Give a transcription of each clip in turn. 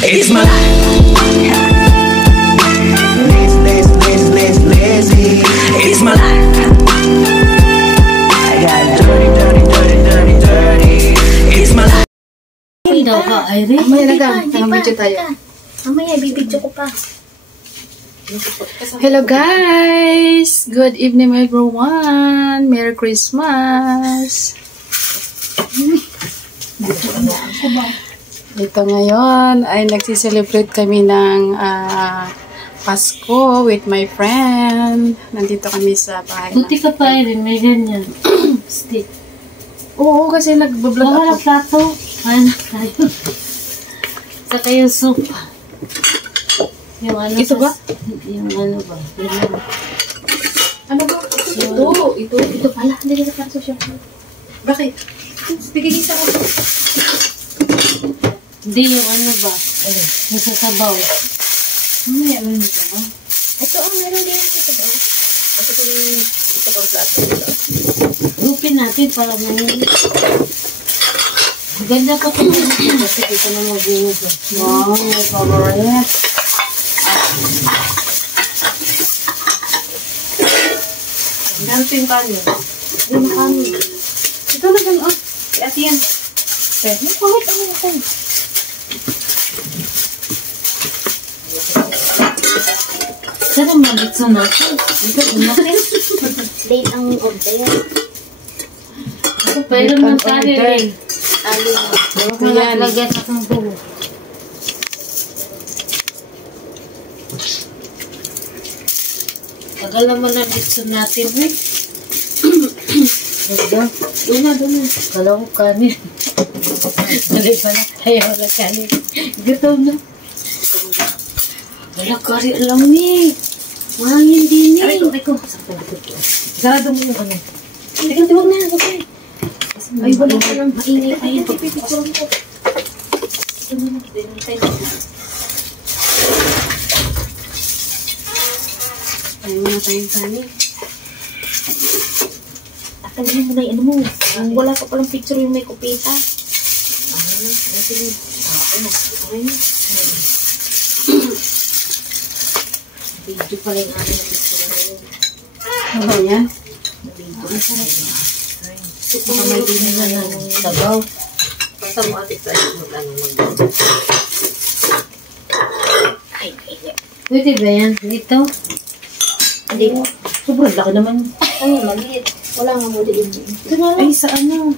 It's my life. Lazy. It's my life. I got dirty. It's my life. Mamaya, bibidyo ko pa. Hello guys! Good evening everyone! Merry Christmas! Dito ngayon ay nagsiselebrate kami ng Pasko with my friend. Nandito kami sa bahay. Buti ka pa rin, may ganyan. Stick. Oo, kasi nagbablog ako. Wala plato. Anak tayo. Saka yung soup. Yung ano ito ba? Yung ano ba? Ano ba? Ito pala. Hindi ka para sa shop. Bakit? Bigay sa ako. Hindi yung ano ba? Yung sa sabaw. Mamaya lang nito ba? Ito meron din sa sabaw. Ito ko yung ito pang plato. Grupin natin para may... Ganda pa ito. Kasi dito na mabuhuga. Wow, my favorite. Ganito yung kanin. Yung kanin. Ito na gano'n. Kaya ati yan. Kahit ako. Sana malitso natin. Ito umakin. Late ang order. Pero naman tayo eh. Alin mo. Lagyan akong buho. Tagal naman ang litso natin eh. Doon na. Kala ko kanin. Dali pala. Ayaw na kanin. Gutom na. Wala kari alam ni. Mahangin din ni. Aray ko. Sarado mo yung ano. Tiwag na. Okay. Ay, wala ka lang. Mainay pa yun. Ayaw na tayong kanin. Tatalhin mo na yung ano mo. Wala pa palang picture yung may kupita. Sige. Okay na. Video pala yung ano yung picture na yun. Ano yan? Baka may din na ng sabaw. Basta mo atik tayo mag-ano Ay. Pwede ba yan? Dito? Hindi. Sobrang laki naman. Ay, maliit. Wala nga mo din. Ay, sa ano?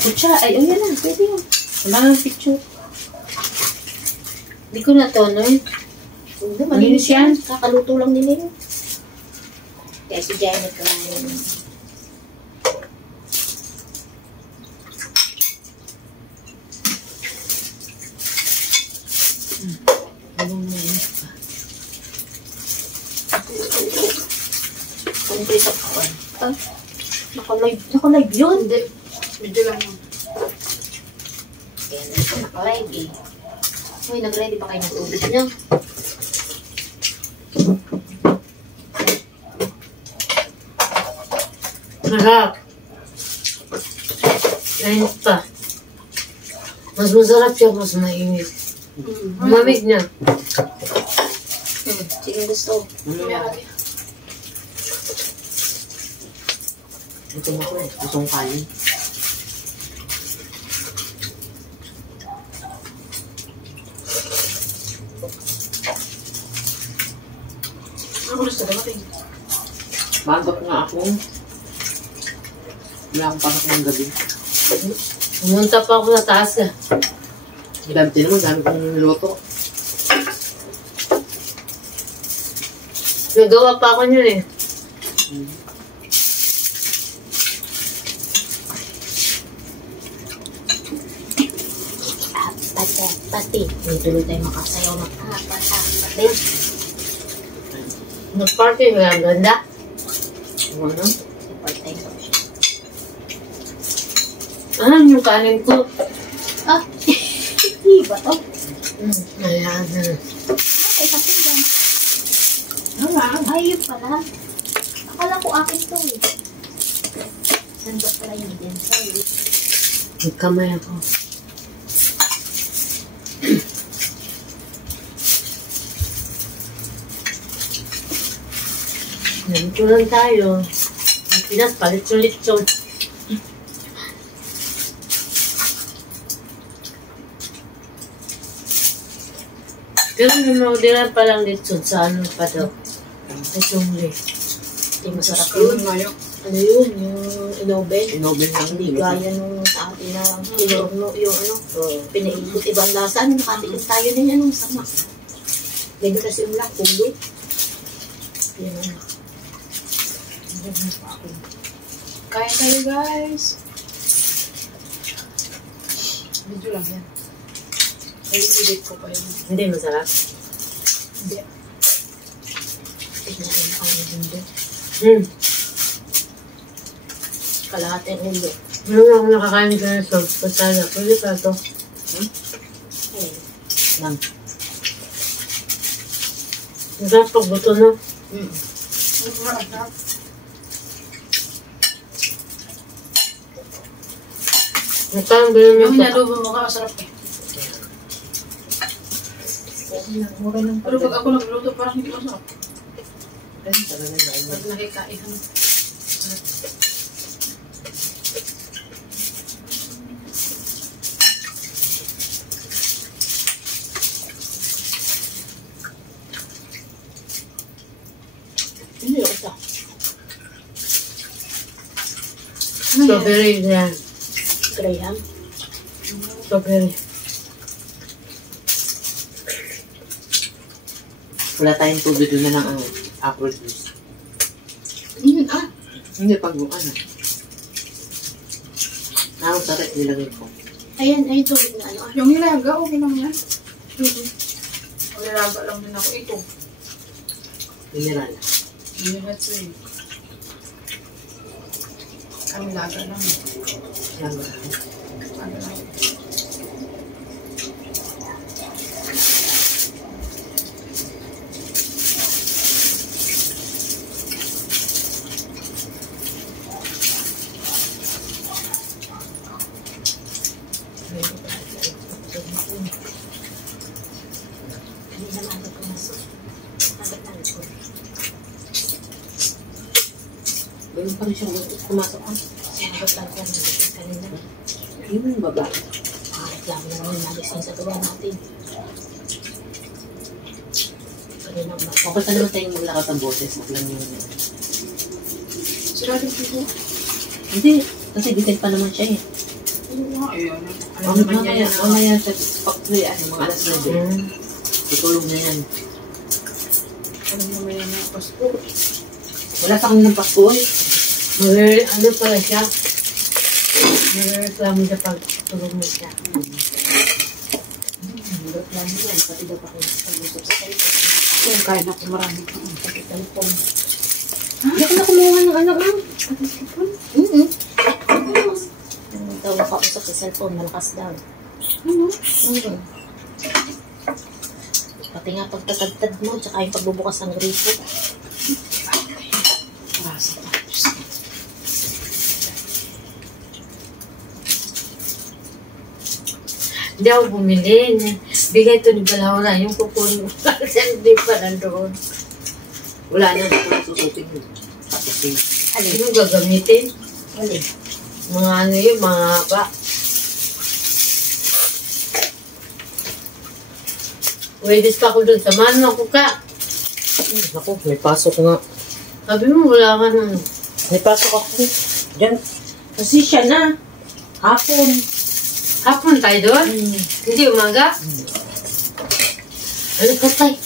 Kutsa. Ay, yan na. Pwede yun. Wala nang picture. Hindi ko na to, no? Hindi, malinis yan. Kakaluto lang din yun. Kaya si Jai nagkain. Naka-live yun? Hindi. Video lang yun. Kaya naka-live eh. Uy, nag-ready pa kayo ng tubig nyo? Masarap. Mainit pa. Mas masarap siya, mas mainit. Mamig niya. Sige, gusto. Ito mo ko eh. Gustong kanin. Ano gusto na natin? Bagot nga ako. Wala akong pasok ng gabi. Pumunta pa ako sa taas eh. Dami naman, dami kong niluto. Nagawa pa ako niyo eh. Pati. May tuloy tayo makasayaw na. Pati. Nag-party nga, ang ganda. Ano? Nag-party tayo siya. Ano yung kanin ko? Ah, iba to? Ayan. Okay, kasi dyan. Ayun pala. Akala ko akin to eh. Saan ba pala yung din? Sorry. Nagkamay ako. Nandito lang tayo. Ang Pinas, palit-ulit-ulit. Pero may mga pa lang dito sa ano pa daw. Sa Chongli. Hindi masarap Yun yun. nga yun. Ano yun? Yung inoven. Inoven lang. Hindi gaya nung sa atin na pinorno yung ano. Pinaikot ibang lasa. Ano, nakatikin tayo din yan. Sama. Lagi kasi yung black. Pulo. Yan ano. Kaya tayo guys. Medyo lang yan. Ay, edit ko pa yun. Hindi masarap. Hindi. Tignan ko ang hindi. Kalahati ang ulo. Ano ako nakakain ka ng sauce? Pasala. Pwede pa ito. Ayun. Nang. Masarap pag buto na. Magkano ba Yung yung inadobo mo ka, masarap eh. Mura lang Pero pag ako nagluto, parang hindi masarap. Ay, talaga na. Pag nakikain. Hindi ako sa. Strawberry yan. Graham. Strawberry. Wala tayong tubig doon na lang ang apple juice. Hindi, pag ano. Nakang sarap nilagay ko. Ayan, ay tubig na ano. Yung nilaga, okay lang yan. Nilaga lang din ako. Ito. Mineral. Nilaga ito eh. Kami laga lang. Laga. Laga lang. Hindi naman ako pumasok. Agad na ako. Ganun pa rin siya pumasok ka. Sinagot lang ko ng kanina. Yun yung babae. Reklamo na naman nagising sa gawa natin. Kanina ba? Okay pa naman tayong maglakad ang boses. Wag lang yung... Sila din po. Hindi. Kasi bitin pa naman siya eh. Ayun. Alam naman niya yan. Mamaya sa pag-play, mga alas 9. Tutulog na yan. Ano naman yan ang Pasko? Wala sa kanilang Pasko eh. Ano pala siya? Nagreklamo siya pag tulog mo siya. Reklamo yan. Pati daw pa kayo pag-usap sa cellphone. Kung kaya na po marami pa. Pati cellphone. Hindi ako na kumuha ng ano ma'am. Daw nakausap sa cellphone. Malakas daw. Pati nga pagtatagtad mo, tsaka yung pagbubukas ng gripo. Rasa pa. Hindi ako bumili. Bigay ito ni Balahura. Yung kukunin mo. Kasi hindi pa nandoon. Wala na. Wala susupin yun. Tapos yun. Ano gagamitin? Alin? Mga ano yun, mga haba. Pwedis pa ako doon. Samahan mo ako ka. Ako, may pasok nga. Sabi mo, wala ka na. May pasok ako. Diyan. Kasi siya na. Hapon. Hapon tayo doon? Hindi umaga? Ano ka tayo?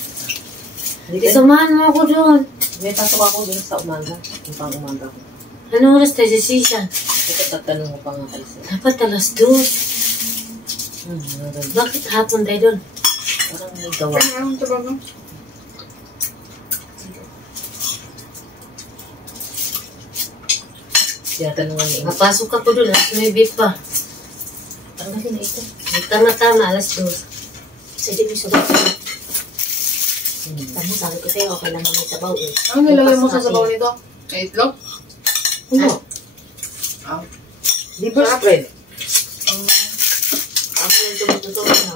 Hindi ka. Samahan mo ako doon. May pasok ako din sa umaga. Yung pang umaga ko. Ano oras tayo si Sisha? Ito tatanong mo pa nga kayo sa'yo. Dapat alas 2. Bakit hapon tayo doon? Parang may gawa. Kaya anong trabaho? Tinatanungan ni Ina. Napasok ako doon. Alas 9 pa. Tanggalin na ito. Tama-tama, alas 2. Sa dito yung sabaw. Tama, sabi ko sa'yo, okay lang naman sabaw eh. Ano nilagay mo sa Bukas sabaw kasi. nito? May itlog? Ano? Ah. Liver spread. Ang yung tumututok na.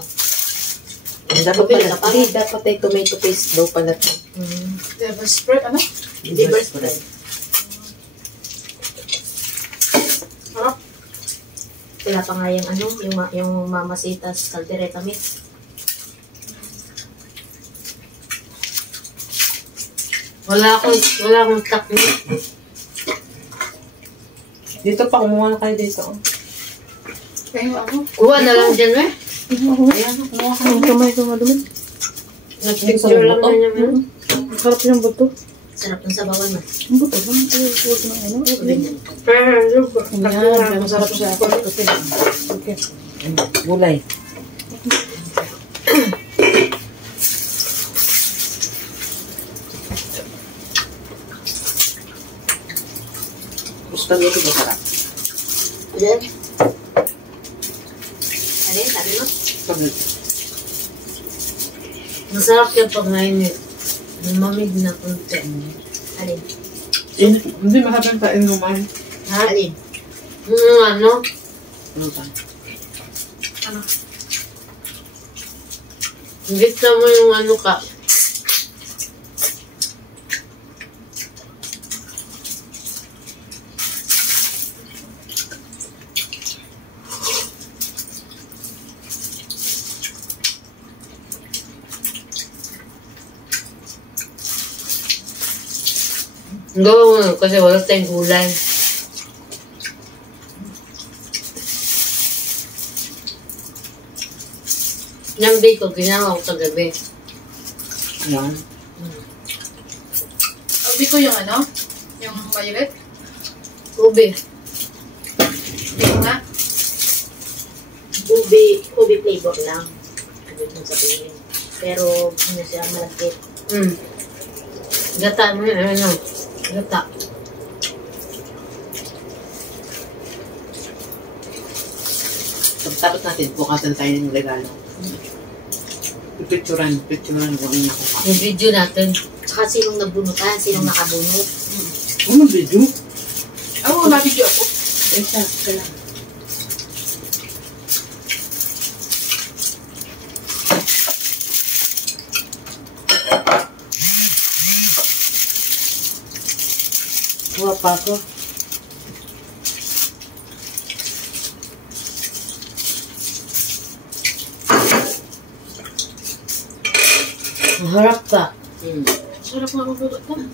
Dapat pala. Hindi, dapat ay tomato paste daw pala ito. Devil's spread, ano? Liver spread. Harap. Wala pa nga yung ano, yung Mamasitas caldereta mix. Wala akong takmi. Dito pa, kumuha na kayo dito. Kaya ako. Kuha na lang dyan, eh. Ayan, kumuha ka. Ang kamay ko madumi. Nag-picture lang na niya. Sarap yung buto. Sarap ng sabawan mo. Ang buto ba? Ano? Ganyan. Ayan, masarap siya. Okay. Gulay. Gusto nyo ito ba sarap? Then, ano yun, sabi mo? Spaghetti. Masarap yung pag mainit. Mamig na konti. Alin? Hindi masarap sa inuman. Ha? Alin? Ano? Ano ba? Gita mo yung ano ka. Gawa mo kasi wala tayong gulay. Yung bacon, ginawa ko kagabi. Ayan. Sabi ko yung ano? Yung violet. Ube. Hindi ko nga. Ubi flavor lang. Ano yung sabihin. Pero, ano siya, malagkit. Gata mo yun, ano? Gata. Tapos natin, bukasan tayo ng regalo. Picturean kung ano nakuha. Yung video natin. Saka sinong nabunutan, sinong nakabunot. Ano video? Oo, nabidyo ako. Ay, siya lang. Kuha pa ako. Maharap ka. Sarap nga magluto na.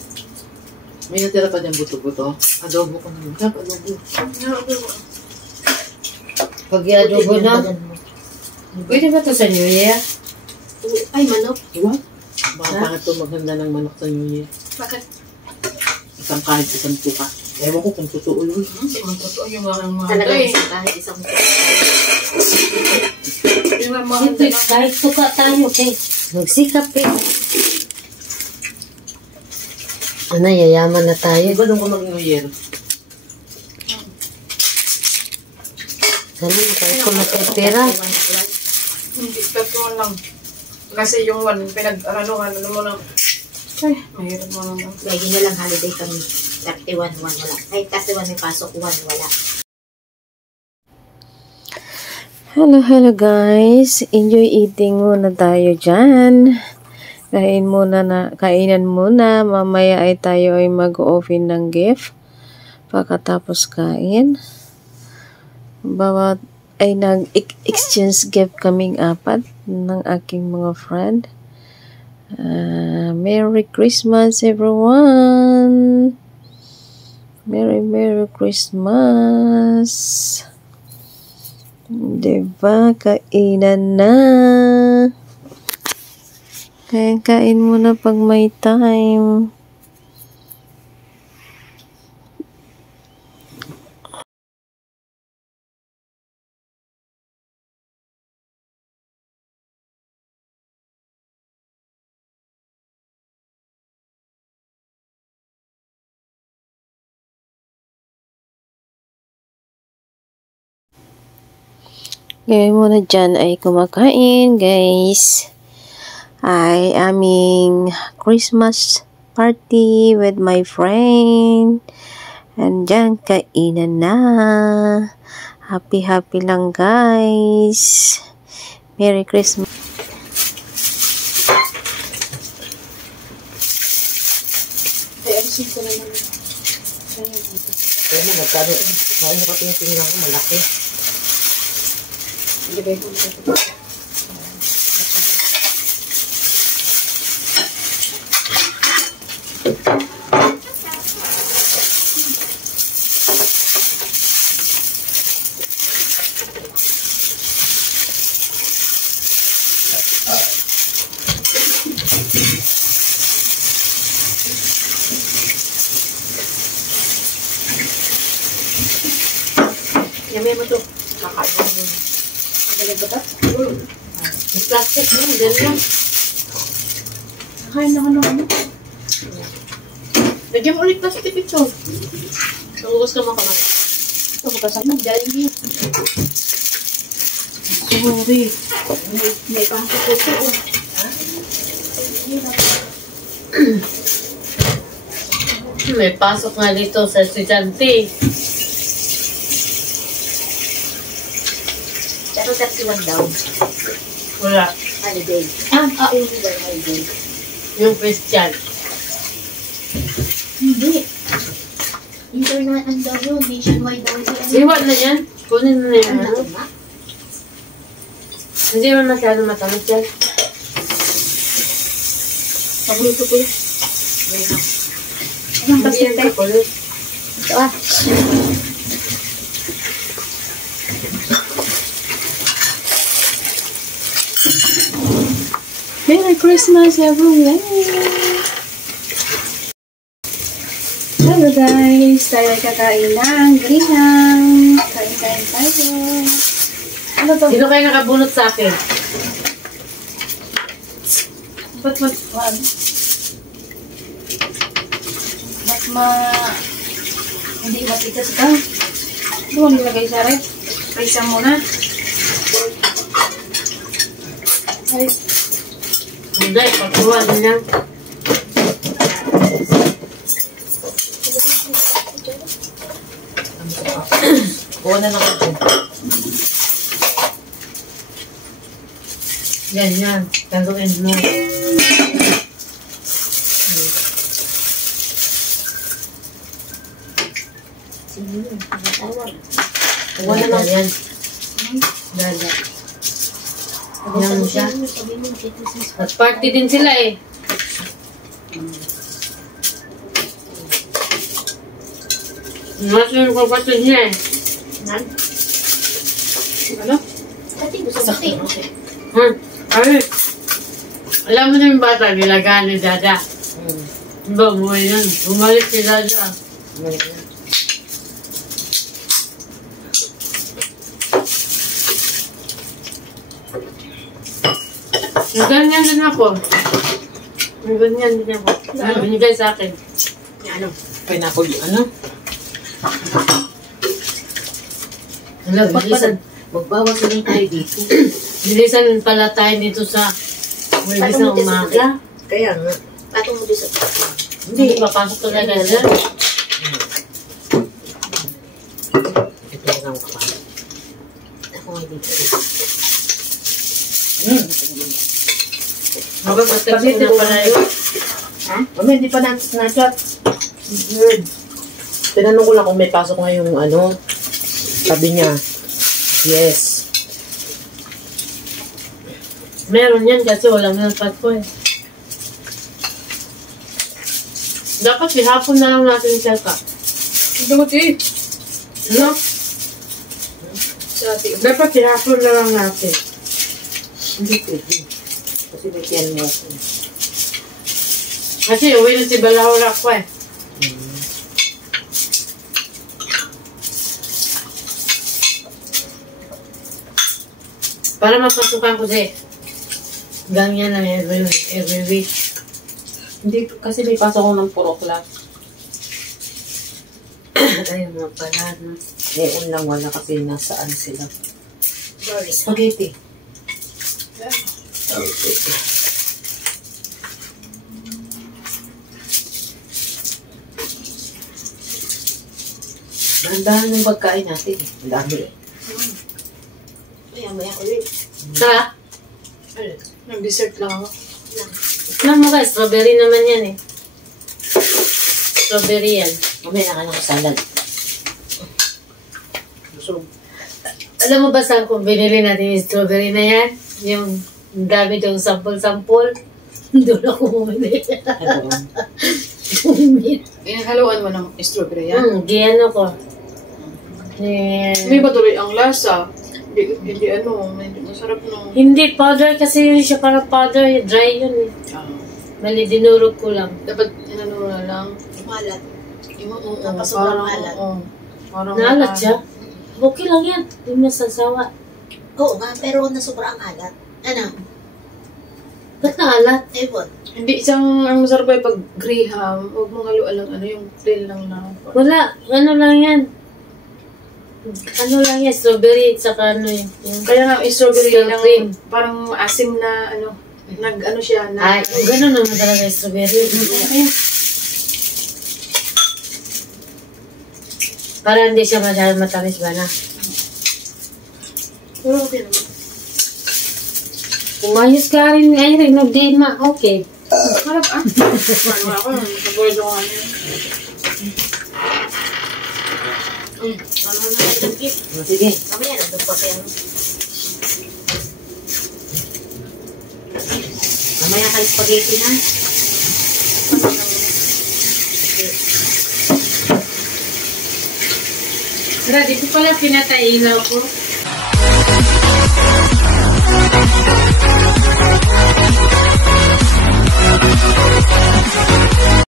May natira pa dyan buto-buto. Adobo ko naman. Sab, adobo. Pag i-adobo na, Badan mo. pwede ba ito sa New Year? Ay, manok. Diba? Baka pangit to maganda ng manok sa New Year. Bakit? Isang kahit isang tuka. Ewan ko kung totoo yun. Hindi mo totoo yung mga Talaga eh. isang kahit isang Yung mga Siyempre, kahit suka tayo, eh. Magsikap, eh. Ano, yayaman na tayo. Diba nung ko mag-New Year? Ano, kahit kung natipira. Hindi, totoo lang. Kasi yung one, pinag-ano mo na. Ay, mahirap mo naman. Lagi na lang holiday kami. 31, 1, wala. Kahit kasi 1 may pasok, 1, wala. Hello guys. Enjoy eating muna tayo dyan. Kainan muna. Mamaya ay tayo ay mag-open ng gift. Pagkatapos kain. Bawat ay nag-exchange gift kaming apat ng aking mga friend. Merry Christmas everyone! Merry Christmas! Diba? Kainan na! Kain muna pag may time. Ngayon muna dyan ay kumakain, guys. Ay aming Christmas party with my friend. And dyan, kainan na. Happy lang, guys. Merry Christmas. Alisin ko na naman. Kaya mo, nagkano. Mauna ka tingnan ko, malaki. Ilagay ko na ito. Yamay mo to. Kakain mo nun. Magalag ba ito? Yung plastic mo, dyan lang. Kain naman naman. Lagyan mo ulit plastic ito. Naubos ka mo kamay. Ito, magkasama. Jollibee. Sorry. May pasok ko ito. May pasok nga dito sa estudyante. Pero 31 daw. Wala. Holiday. Yung holiday. Yung Christian. Hindi. Internet ang daw yun. Nationwide daw yun. Iwan na yan. Kunin mo na yan. Ano Ano? na ba? Hindi man masyado matamis yan. Paborito ko yun. Hindi yan kakulit. Ito ah. Merry Christmas, everyone! Hello guys! Tayo ay kakain ng griham. Kain-kain tayo. Ano to? Sino kayo nakabunot sa akin? Ba't hindi matigas ka? Doon nilagay sa ref. Prisa muna. Ay, Hindi, pagkuha din yan. Kuha na lang ito. Yan, yan. Taluin mo. Sino yun? Tawag. Kuha na lang yan. Dada. Yan mo siya. Sabi mo, At party din sila eh. Mas yung kapatid niya eh. Nan? Ano? Pati, gusto pati. Ay, alam mo na yung bata, nilagaan ni Dada. Diba, umuwi yun. Bumalik si Dada. Yung ganyan din ako. Yung ganyan din ako. Ano? Binigay sa akin. Ano? Pineapple yung ano? Hello, bilisan. Magbawas na lang tayo dito. Bilisan pala tayo dito sa Huwebes ng umaga. Kaya nga. Patong mo din sa Hindi, papasok talaga dyan. Ito lang ako. Ako nga dito. Mabag, matag na pala yun. Ha? Mami, hindi pa na-chat. Weird. Tinanong ko lang kung may pasok nga yung ano. Sabi niya, yes. Meron yan kasi walang nalpat ko eh. Dapat ihapon na lang natin siya ka. Duti. Ano? Sa ati. Dapat ihapon na lang natin. Hindi pwede. Kasi may tiyan mo ako. Kasi uwi na si Balahura ko eh. Para mapasukan ko si ganyan na every week. Hindi, kasi may pasok ko ng 4 o'clock. Ayun nga pala. No? Ngayon lang wala kasi nasaan sila. Sorry. Spaghetti. Dahan-dahan yung pagkain natin eh. Ang dami eh. Maya ulit. Sarap. Nag-dessert lang ako. Alam mo guys, strawberry naman yan eh. strawberry yan. Mamaya na ka ng salad. Busog. Alam mo ba saan kung binili natin yung strawberry na yan? Yung dami daw sample-sample. Doon ako bumili. Haluan mo ng strawberry yan. Giyano ko. Eh, May ba tuloy ang lasa? Hindi ano, medyo masarap no. hindi, powder kasi yun siya parang powder. Dry yun eh. Mali, dinurog ko lang. Dapat inano mo na lang. Malat. Oo, Napasobrang alat. Parang Naalat siya? Okay lang yan. Hindi mo sasawa. Oo nga, pero na sobrang alat. Ano? Ba't naalat? Ebon. Hindi, isang ang masarap ay pag graham, huwag mong haluan lang ano, yung plain lang na. Wala. Ano lang yan? Ano lang yan? Strawberry. Tsaka ano yun. Yung... Kaya nga, strawberry Strawberry. lang, parang asim na ano, nag-ano siya na. Ay, gano'n naman talaga yung strawberry. Ayan. Para hindi siya masyadong matamis ba na? Pero okay naman. Umayos ka rin ay rin. Hindi ma. Okay. Harap ah. Ano ako, nag-board ako ano yun. Ano na tayo ng gift? Sige. Mamaya, nandun pa kayo. Mamaya kayo spaghetti na. Tara, dito pala pinatay ilaw ko.